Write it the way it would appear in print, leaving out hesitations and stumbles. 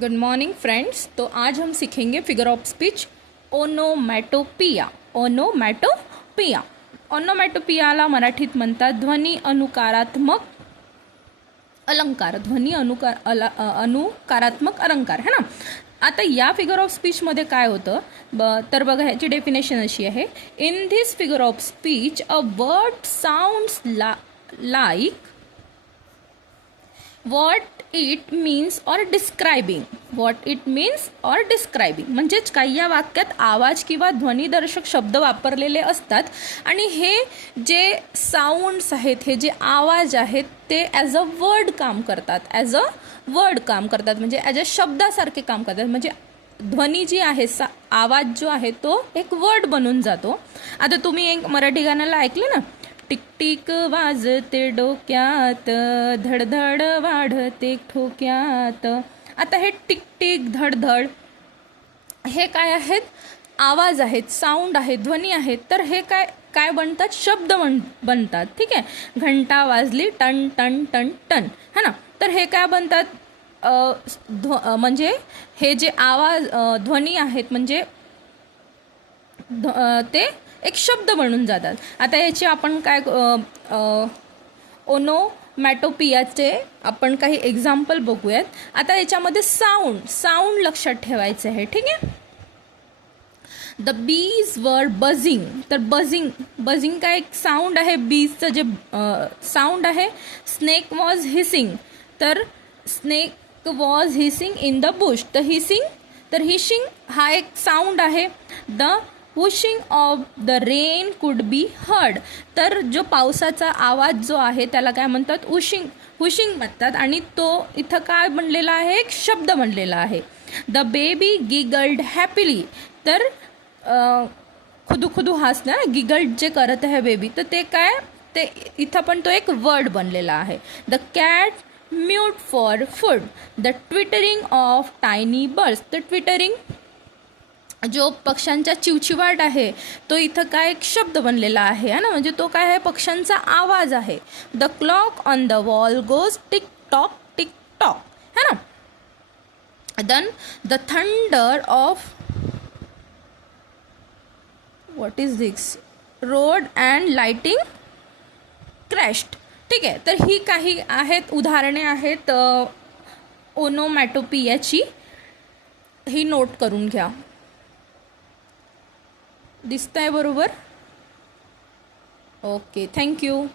Good morning friends. तो आज हम सीखेंगे फिगर ऑफ स्पीच ओनोमॅटोपिया। ओनोमॅटोपिया ओनोमॅटोपियाला मराठीत म्हणतात ध्वनी अनुकारात्मक अलंकार। ध्वनी अनुकारात्मक अलंकार है ना। आता या फिगर ऑफ स्पीचमध्ये काय होतं तर बघा, ह्याची डेफिनेशन अशी आहे. In this figure of speech a word sounds like what it means or describing. what it means or describing म्हणजेच काही या वाक्यात आवाज किंवा ध्वनिदर्शक शब्द वापरलेले असतात आणि हे जे साऊंड्स आहेत, हे जे आवाज आहेत ते ॲज अ वर्ड काम करतात. ॲज अ वर्ड काम करतात म्हणजे ॲज अ शब्दासारखे काम करतात. म्हणजे ध्वनी जी आहे, आवाज जो आहे तो एक वर्ड बनून जातो. आता तुम्ही एक मराठी गाण्याला ऐकले ना, टिकटिक वाजते डोक्यात, धडधड वाढते ठोक्यात. आता हे टिकटिक धडधड हे काय आहेत? आवाज आहेत, साऊंड आहेत, ध्वनी आहेत. तर हे काय काय बनतात? शब्द बनतात. ठीक आहे. घंटा वाजली टन टन टन टन, है ना. तर हे काय बनतात? म्हणजे हे जे आवाज ध्वनी आहेत म्हणजे ते एक शब्द बनून जातात. आता याची आपण काय ओनोमॅटोपियाचे आपण काही एक्झाम्पल बघूयात. आता याच्यामध्ये साऊंड लक्षात ठेवायचं आहे. ठीक आहे. द बीज वर बझिंग. तर बझिंग काय एक साऊंड आहे, बीजचं जे साऊंड आहे. Snake was hissing. तर snake was hissing in the bush. तर हिसिंग हा एक साऊंड आहे. The whooshing of the rain could be heard. तर जो पावसाचा आवाज जो आहे त्याला काय म्हणतात? हुशिंग म्हणतात. आणि तो इथं काय बनलेला आहे? एक शब्द बनलेला आहे. The baby giggled happily. तर खुदू हसणं, गिगल्ड जे करत आहे बेबी, तर ते काय, ते इथं पण तो एक वर्ड बनलेला आहे. The cat mute for food. The twittering of tiny birds. तर ट्विटरिंग जो पक्ष्यांचा चिवचिवाट आहे तो इथं काय एक शब्द बनलेला आहे ना. म्हणजे तो काय आहे? पक्ष्यांचा आवाज आहे. The clock on the wall goes tick tock है ना. Then the thunder of what is this roared and lightning crashed. ठीक आहे. तर ही काही आहेत उदाहरणे आहेत ओनोमॅटोपियाची. ही नोट करून घ्या. दिसतंय बरोबर? Okay, thank you.